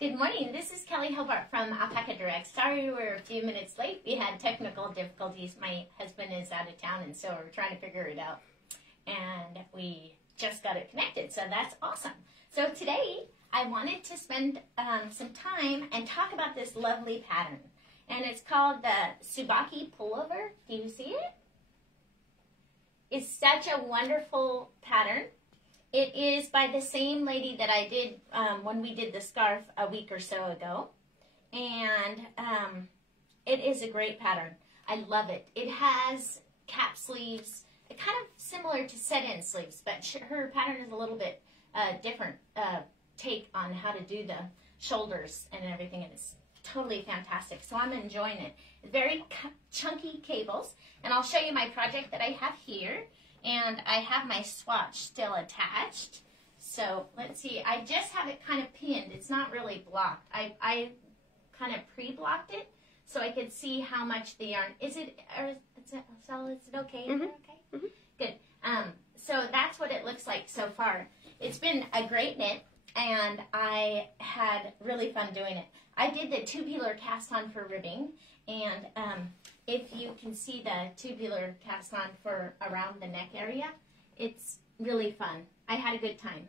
Good morning. This is Kelley Hobart from Alpaca Direct. Sorry we're a few minutes late. We had technical difficulties. My husband is out of town, and so we're trying to figure it out. And we just got it connected, so that's awesome. So today, I wanted to spend some time and talk about this lovely pattern. And it's called the Tsubaki Pullover. Do you see it? It's such a wonderful pattern. It is by the same lady that I did when we did the scarf a week or so ago. And it is a great pattern. I love it. It has cap sleeves, kind of similar to set-in sleeves, but her pattern is a little bit different take on how to do the shoulders and everything. And it's totally fantastic. So I'm enjoying it. Very chunky cables. And I'll show you my project that I have here. And I have my swatch still attached. So let's see, I just have it kind of pinned. It's not really blocked. I kind of pre-blocked it so I could see how much the yarn, is it okay? Mm-hmm. Okay? Mm-hmm. Good. So that's what it looks like so far. It's been a great knit and I had really fun doing it. I did the tubular cast on for ribbing, and if you can see the tubular cast on for around the neck area, it's really fun. I had a good time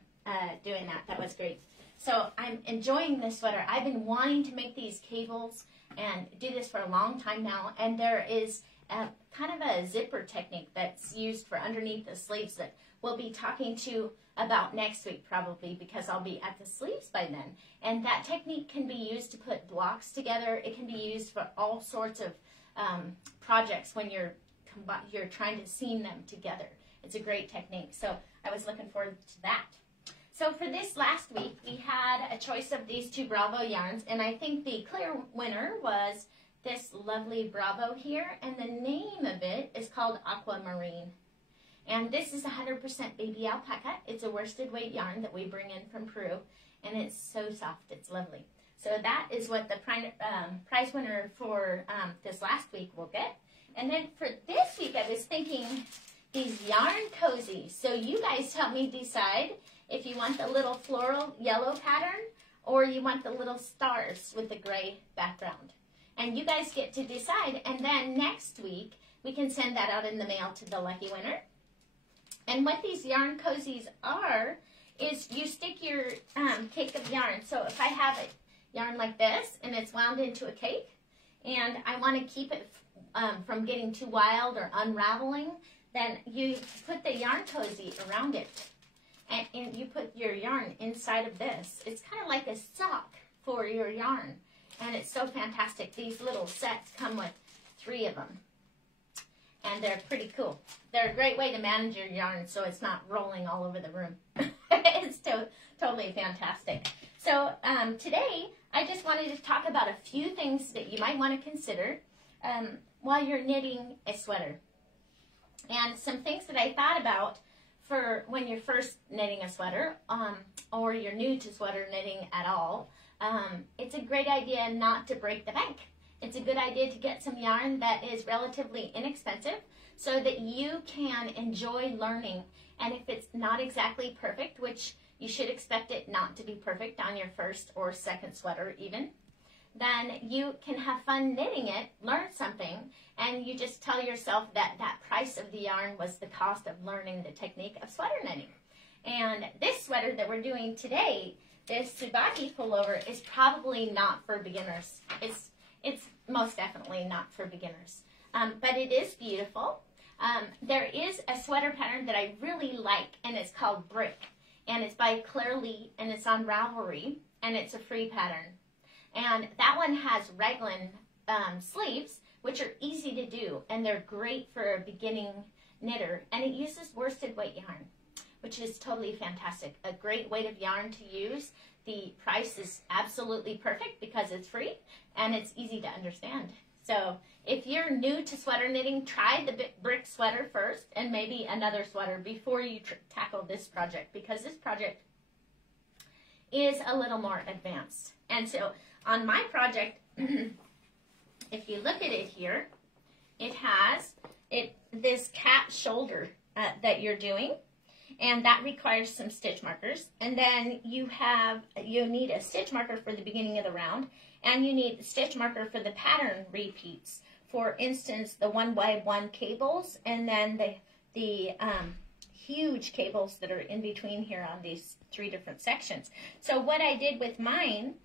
doing that. That was great. So I'm enjoying this sweater. I've been wanting to make these cables and do this for a long time now, and there is kind of a zipper technique that's used for underneath the sleeves that we'll be talking to about next week probably, because I'll be at the sleeves by then. And that technique can be used to put blocks together. It can be used for all sorts of projects when you're trying to seam them together. It's a great technique. So I was looking forward to that. So for this last week, we had a choice of these two Bravo yarns, and I think the clear winner was this lovely Bravo here, and the name of it is called Aquamarine. And this is 100% baby alpaca. It's a worsted weight yarn that we bring in from Peru, and it's so soft. It's lovely. So that is what the prize winner for this last week will get. And then for this week, I was thinking these yarn cozies. So you guys help me decide if you want the little floral yellow pattern or you want the little stars with the gray background. And you guys get to decide. And then next week, we can send that out in the mail to the lucky winner. And what these yarn cozies are is you stick your cake of yarn. So if I have it yarn like this and it's wound into a cake and I want to keep it from getting too wild or unraveling, then you put the yarn cozy around it and you put your yarn inside of this. It's kind of like a sock for your yarn, and it's so fantastic. These little sets come with 3 of them, and they're pretty cool. They're a great way to manage your yarn so it's not rolling all over the room. It's totally fantastic. So today, I just wanted to talk about a few things that you might want to consider while you're knitting a sweater. And some things that I thought about for when you're first knitting a sweater, or you're new to sweater knitting at all. It's a great idea not to break the bank. It's a good idea to get some yarn that is relatively inexpensive so that you can enjoy learning. And if it's not exactly perfect, which you should expect it not to be perfect on your first or second sweater even, then you can have fun knitting it, learn something, and you just tell yourself that that price of the yarn was the cost of learning the technique of sweater knitting. And this sweater that we're doing today, this Tsubaki Pullover, is probably not for beginners. It's most definitely not for beginners, but it is beautiful. There is a sweater pattern that I really like, and it's called Brick, and it's by Kelley, and it's on Ravelry, and it's a free pattern. And that one has raglan sleeves, which are easy to do, and they're great for a beginning knitter, and it uses worsted weight yarn, which is totally fantastic. A great weight of yarn to use. The price is absolutely perfect because it's free and it's easy to understand. So if you're new to sweater knitting, try the brick sweater first and maybe another sweater before you tackle this project, because this project is a little more advanced. And so on my project, if you look at it here, it has this cat shoulder that you're doing. and that requires some stitch markers. And then you need a stitch marker for the beginning of the round, and you need a stitch marker for the pattern repeats. For instance, the 1x1 cables, and then the huge cables that are in between here on these 3 different sections. So what I did with mine,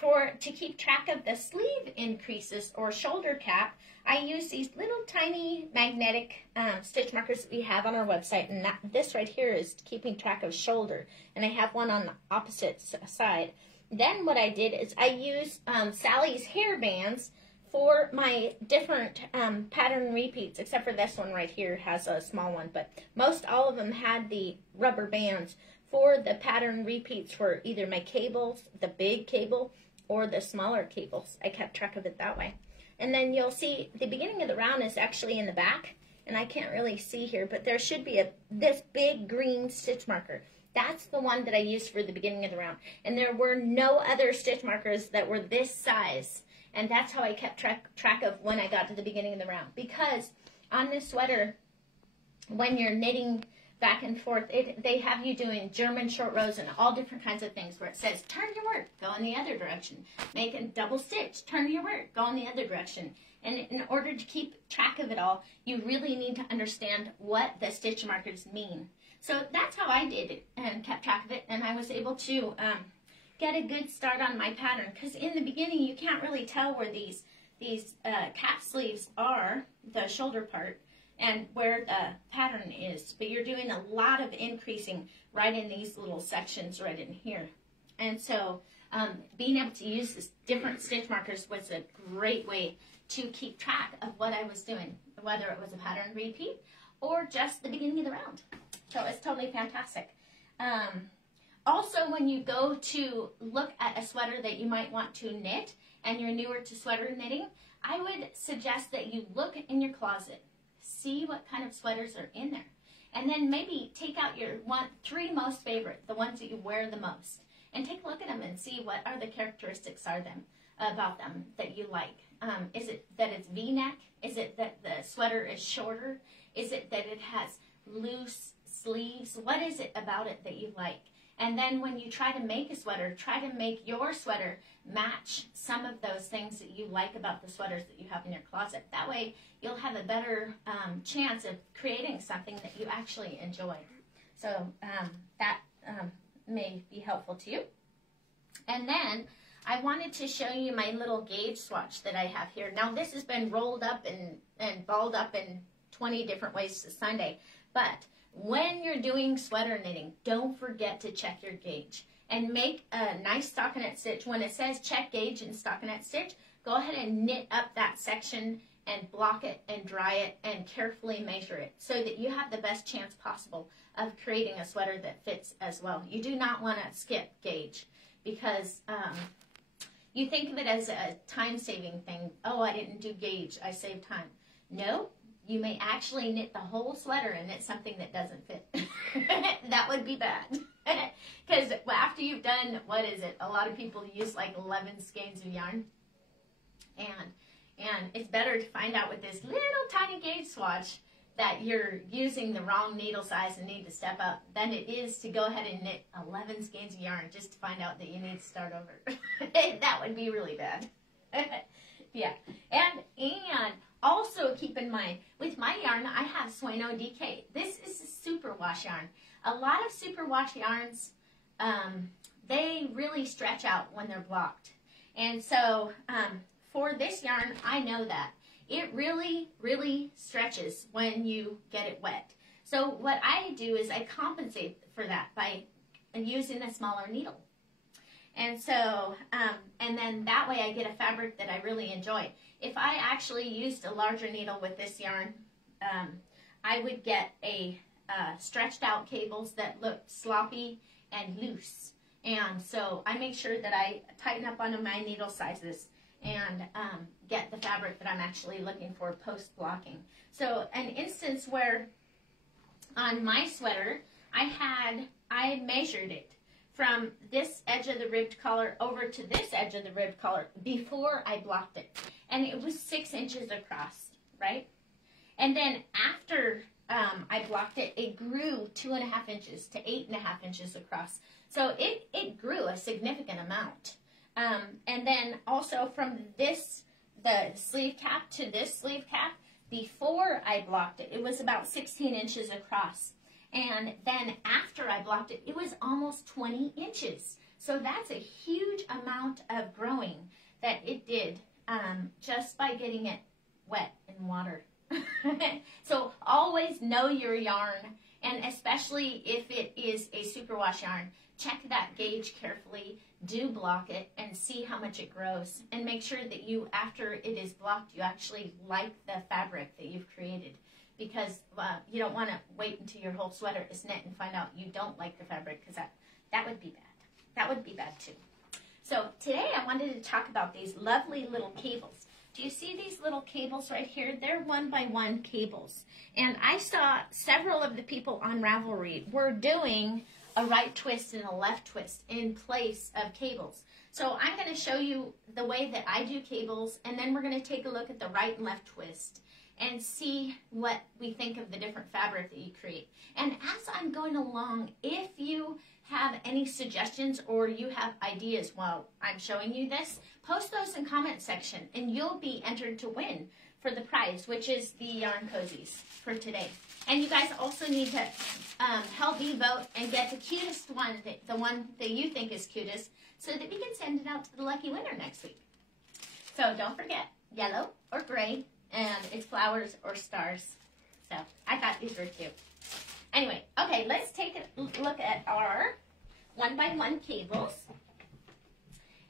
to keep track of the sleeve increases or shoulder cap, I use these little tiny magnetic stitch markers that we have on our website, and this right here is keeping track of shoulder, and I have one on the opposite side. Then what I did is I used Sally's hair bands for my different pattern repeats, except for this one right here has a small one, but most all of them had the rubber bands for the pattern repeats for either my cables, the big cable, or the smaller cables. I kept track of it that way. And then you'll see the beginning of the round is actually in the back, and I can't really see here, but there should be this big green stitch marker. That's the one that I used for the beginning of the round. And there were no other stitch markers that were this size. And that's how I kept track of when I got to the beginning of the round. Because on this sweater, when you're knitting back and forth, they have you doing German short rows and all different kinds of things where it says, turn your work, go in the other direction. Make a double stitch, turn your work, go in the other direction. And in order to keep track of it all, you really need to understand what the stitch markers mean. So that's how I did it and kept track of it, and I was able to get a good start on my pattern, because in the beginning you can't really tell where these cap sleeves are, the shoulder part, and where the pattern is, but you're doing a lot of increasing right in these little sections right in here. And so being able to use this different stitch markers was a great way to keep track of what I was doing, whether it was a pattern repeat or just the beginning of the round. So it's totally fantastic. Also, when you go to look at a sweater that you might want to knit and you're newer to sweater knitting, I would suggest that you look in your closet, see what kind of sweaters are in there, and then maybe take out your 3 most favorite, the ones that you wear the most, and take a look at them and see what are the characteristics about them that you like. Is it that it's V-neck? Is it that the sweater is shorter? Is it that it has loose sleeves? What is it about it that you like? And then when you try to make a sweater, try to make your sweater match some of those things that you like about the sweaters that you have in your closet. That way you'll have a better chance of creating something that you actually enjoy. So that may be helpful to you. And then I wanted to show you my little gauge swatch that I have here. Now this has been rolled up and balled up in 20 different ways to Sunday, but when you're doing sweater knitting, don't forget to check your gauge and make a nice stockinette stitch. When it says check gauge and stockinette stitch, go ahead and knit up that section and block it and dry it and carefully measure it so that you have the best chance possible of creating a sweater that fits as well. You do not want to skip gauge because you think of it as a time-saving thing. Oh, I didn't do gauge, I saved time. No. You may actually knit the whole sweater and knit something that doesn't fit. That would be bad. Because after you've done, what is it? A lot of people use like 11 skeins of yarn. And it's better to find out with this little tiny gauge swatch that you're using the wrong needle size and need to step up than it is to go ahead and knit 11 skeins of yarn just to find out that you need to start over. That would be really bad. Yeah. And also keep in mind, with my yarn, I have Sueno DK. This is a superwash yarn. A lot of superwash yarns, they really stretch out when they're blocked. And so for this yarn, I know that. It really, really stretches when you get it wet. So what I do is I compensate for that by using a smaller needle. And so, and then that way I get a fabric that I really enjoy. If I actually used a larger needle with this yarn, I would get stretched out cables that looked sloppy and loose. And so I make sure that I tighten up on my needle sizes and get the fabric that I'm actually looking for post-blocking. So an instance where on my sweater, I measured it from this edge of the ribbed collar over to this edge of the ribbed collar before I blocked it. And it was 6 inches across, right? And then after I blocked it, it grew 2.5 inches to 8.5 inches across. So it grew a significant amount. And then also from this, the sleeve cap to this sleeve cap, before I blocked it, it was about 16 inches across. And then after I blocked it, it was almost 20 inches. So that's a huge amount of growing that it did just by getting it wet in water. So always know your yarn, and especially if it is a superwash yarn, check that gauge carefully, do block it, and see how much it grows. And make sure that you, after it is blocked, you actually like the fabric that you've created, because you don't want to wait until your whole sweater is knit and find out you don't like the fabric, because that would be bad. That would be bad too. So today I wanted to talk about these lovely little cables. Do you see these little cables right here? They're 1x1 cables. And I saw several of the people on Ravelry were doing a right twist and a left twist in place of cables. So I'm going to show you the way that I do cables, and then we're going to take a look at the right and left twist and see what we think of the different fabric that you create. And as I'm going along, if you have any suggestions or you have ideas while I'm showing you this, post those in comment section and you'll be entered to win for the prize, which is the yarn cozies for today. And you guys also need to help me vote and get the cutest one, the one that you think is cutest, so that we can send it out to the lucky winner next week. So don't forget, yellow or gray, and it's flowers or stars. So I thought these were cute. Anyway, okay, let's take a look at our 1x1 cables.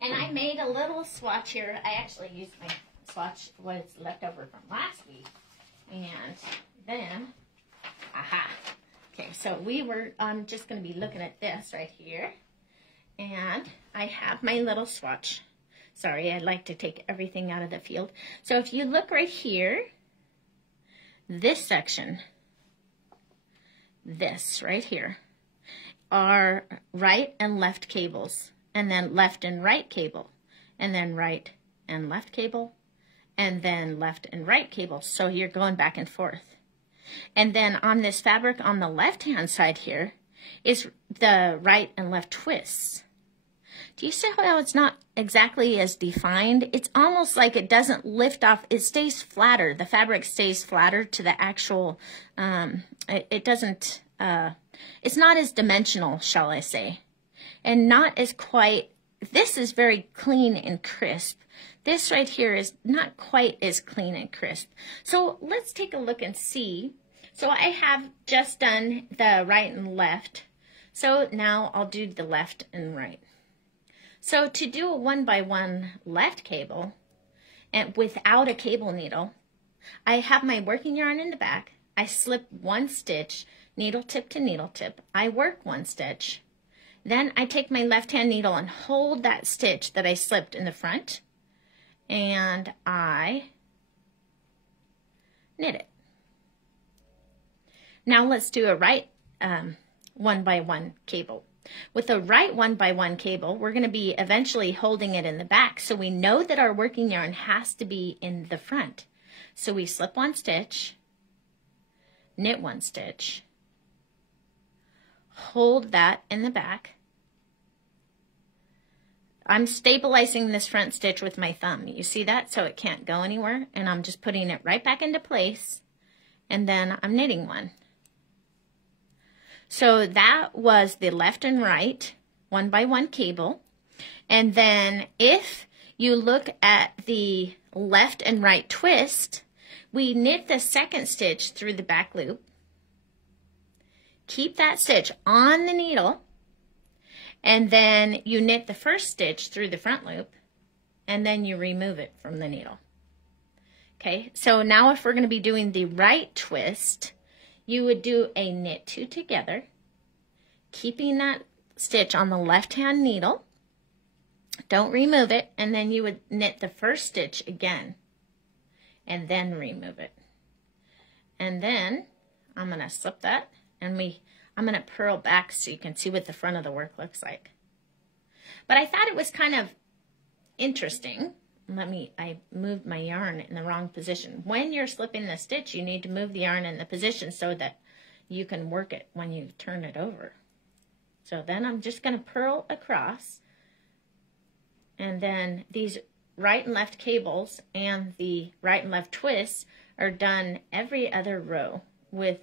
And I made a little swatch here. I actually used my swatch, what is left over from last week. And then, aha. Okay, so we were just going to be looking at this right here. And I have my little swatch. Sorry, I like to take everything out of the field. So if you look right here, this section, this right here, are right and left cables, and then left and right cable, and then right and left cable, and then left and right cable. So you're going back and forth. And then on this fabric on the left-hand side here is the right and left twists. Do you see how it's not exactly as defined? It's almost like it doesn't lift off. It stays flatter. The fabric stays flatter to the actual, it doesn't, it's not as dimensional, shall I say. And not as quite, this is very clean and crisp. This right here is not quite as clean and crisp. So let's take a look and see. So I have just done the right and left. So now I'll do the left and right. So to do a 1x1 left cable, and without a cable needle, I have my working yarn in the back. I slip one stitch, needle tip to needle tip. I work one stitch. Then I take my left-hand needle and hold that stitch that I slipped in the front, and I knit it. Now let's do a right 1x1 cable. With the right 1x1 cable, we're going to be eventually holding it in the back, so we know that our working yarn has to be in the front. So we slip one stitch, knit one stitch, hold that in the back. I'm stabilizing this front stitch with my thumb. You see that? So it can't go anywhere, and I'm just putting it right back into place, and then I'm knitting one. So that was the left and right 1x1 cable. And then if you look at the left and right twist, we knit the second stitch through the back loop. Keep that stitch on the needle, and then you knit the first stitch through the front loop, and then you remove it from the needle. Okay, so now if we're going to be doing the right twist, you would do a knit two together, keeping that stitch on the left-hand needle. Don't remove it, and then you would knit the first stitch again, and then remove it. And then I'm going to slip that, and I'm going to purl back so you can see what the front of the work looks like. But I thought it was kind of interesting, I moved my yarn in the wrong position. When you're slipping the stitch, you need to move the yarn in the position so that you can work it when you turn it over. So then I'm just going to purl across, and then these right and left cables and the right and left twists are done every other row with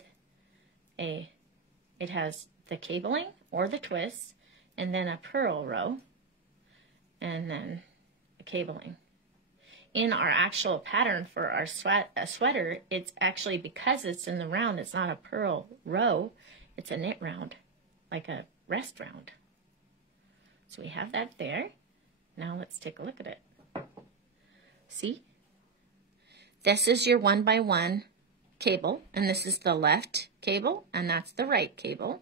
it has the cabling or the twists, and then a purl row, and then a cabling. In our actual pattern for our sweater, it's actually, because it's in the round, it's not a purl row, it's a knit round, like a rest round. So we have that there. Now let's take a look at it. See? This is your 1x1 cable, and this is the left cable, and that's the right cable.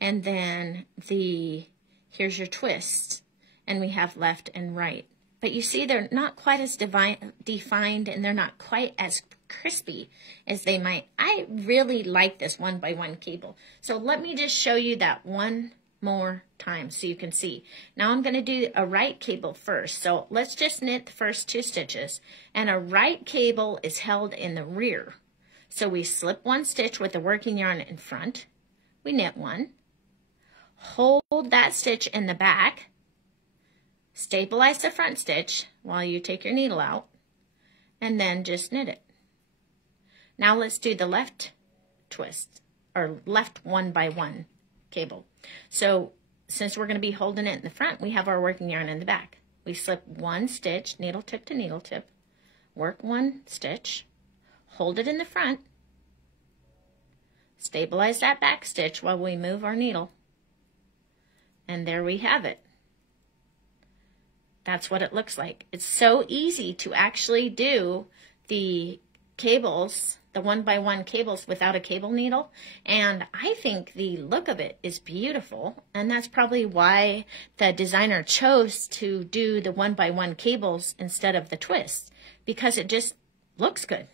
And then here's your twist, and we have left and right. But you see, they're not quite as defined, and they're not quite as crispy as they might. I really like this 1x1 cable. So let me just show you that one more time so you can see. Now I'm going to do a right cable first. So let's just knit the first 2 stitches. And a right cable is held in the rear. So we slip 1 stitch with the working yarn in front. We knit 1. Hold that stitch in the back. Stabilize the front stitch while you take your needle out, and then just knit it. Now let's do the left twist, or left 1x1 cable. So since we're going to be holding it in the front, we have our working yarn in the back. We slip 1 stitch, needle tip to needle tip, work 1 stitch, hold it in the front, stabilize that back stitch while we move our needle, and there we have it. That's what it looks like. It's so easy to actually do the cables, the 1x1 cables, without a cable needle. And I think the look of it is beautiful. And that's probably why the designer chose to do the 1x1 cables instead of the twists, because it just looks good.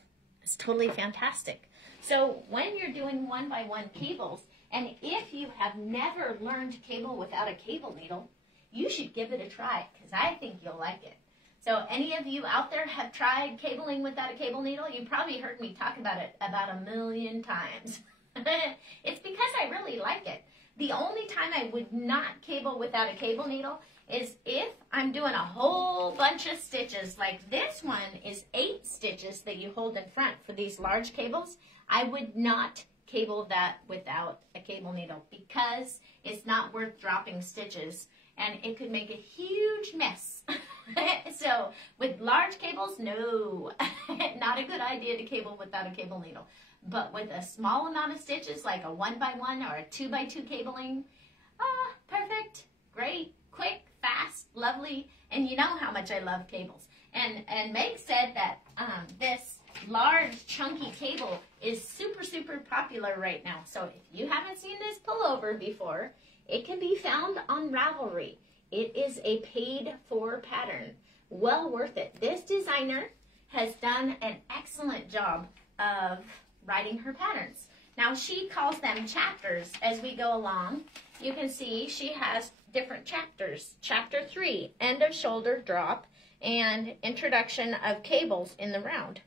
It's totally fantastic. So when you're doing 1x1 cables, and if you have never learned to cable without a cable needle, you should give it a try, because I think you'll like it. So any of you out there have tried cabling without a cable needle? You probably heard me talk about it about 1,000,000 times. It's because I really like it. The only time I would not cable without a cable needle is if I'm doing a whole bunch of stitches. Like this one is 8 stitches that you hold in front for these large cables. I would not cable that without a cable needle, because it's not worth dropping stitches, and it could make a huge mess. So with large cables, no, not a good idea to cable without a cable needle. But with a small amount of stitches, like a 1x1 or a 2x2 cabling, perfect, great, quick, fast, lovely. And you know how much I love cables. And Meg said that this large chunky cable is super, super popular right now. So if you haven't seen this pullover before, it can be found on Ravelry. It is a paid-for pattern. Well worth it. This designer has done an excellent job of writing her patterns. Now, she calls them chapters as we go along. You can see she has different chapters. Chapter 3, end of shoulder drop, and introduction of cables in the round.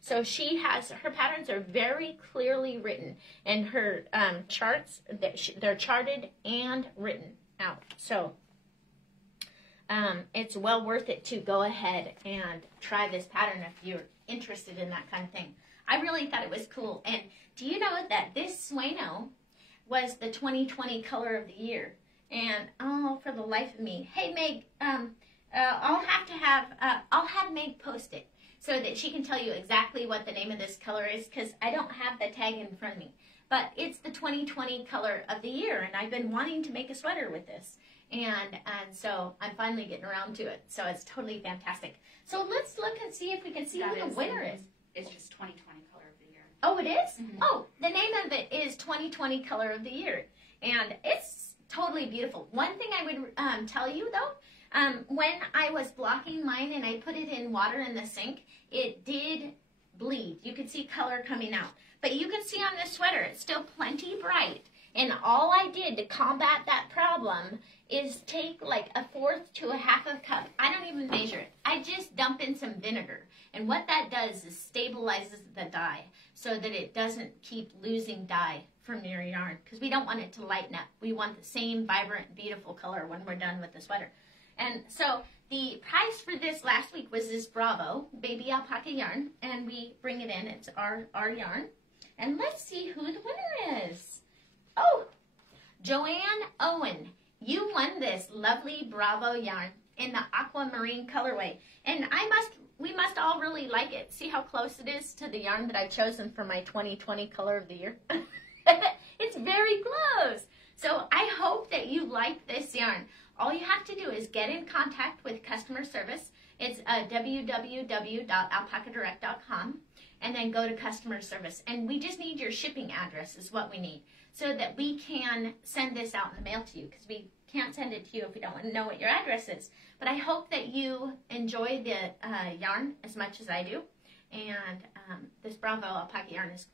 So she has, her patterns are very clearly written, and her charts, they're charted and written out. So it's well worth it to go ahead and try this pattern if you're interested in that kind of thing. I really thought it was cool. And do you know that this Sueno was the 2020 color of the year? And oh, for the life of me, hey Meg, I'll have Meg post it so that she can tell you exactly what the name of this color is, because I don't have the tag in front of me. But it's the 2020 color of the year, and I've been wanting to make a sweater with this. And so I'm finally getting around to it. So it's totally fantastic. So let's look and see if we can see who the winner is. It's just 2020 color of the year. Oh, it is? Mm-hmm. Oh, the name of it is 2020 color of the year. And it's totally beautiful. One thing I would tell you, though, when I was blocking mine and I put it in water in the sink, it did bleed. You could see color coming out. But you can see on this sweater, it's still plenty bright. And all I did to combat that problem is take like 1/4 to 1/2 cup. I don't even measure it. I I just dump in some vinegar. And what that does is stabilizes the dye so that it doesn't keep losing dye from your yarn, because we don't want it to lighten up. We want the same vibrant, beautiful color when we're done with the sweater. And so the price for this last week was this Bravo baby alpaca yarn, and we bring it in. It's our yarn. And let's see who the winner is. Oh, Joanne Owen, you won this lovely Bravo yarn in the aquamarine colorway. And we must all really like it. See how close it is to the yarn that I've chosen for my 2020 color of the year? It's very close. So I hope that you like this yarn. All you have to do is get in contact with customer service. It's www.alpacadirect.com, and then go to customer service. And we just need your shipping address is what we need, so that we can send this out in the mail to you, because we can't send it to you if we don't know what your address is. But I hope that you enjoy the yarn as much as I do. And this Bravo alpaca yarn is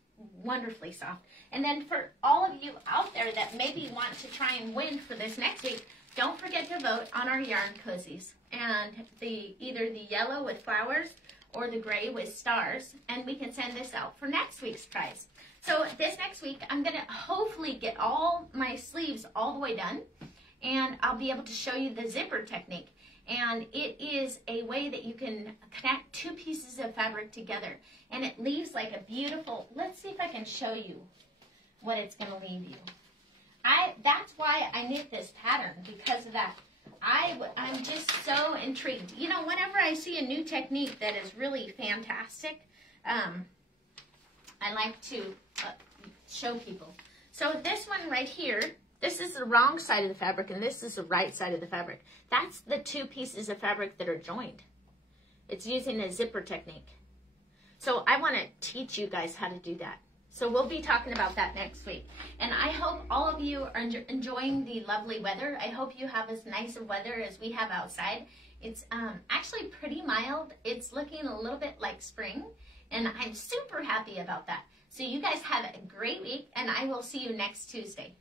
wonderfully soft. And then for all of you out there that maybe want to try and win for this next week, don't forget to vote on our yarn cozies, and either the yellow with flowers or the gray with stars, and we can send this out for next week's prize. So this next week, I'm going to hopefully get all my sleeves all the way done, and I'll be able to show you the zipper technique. And it is a way that you can connect two pieces of fabric together, and it leaves like a beautiful, let's see if I can show you what it's going to leave you. That's why I knit this pattern, because of that. I'm just so intrigued. You know, whenever I see a new technique that is really fantastic, I like to show people. So this one right here, this is the wrong side of the fabric, and this is the right side of the fabric. That's the two pieces of fabric that are joined. It's using a zipper technique. So I want to teach you guys how to do that. So we'll be talking about that next week. And I hope all of you are enjoying the lovely weather. I hope you have as nice of weather as we have outside. It's actually pretty mild. It's looking a little bit like spring, and I'm super happy about that. So you guys have a great week, and I will see you next Tuesday.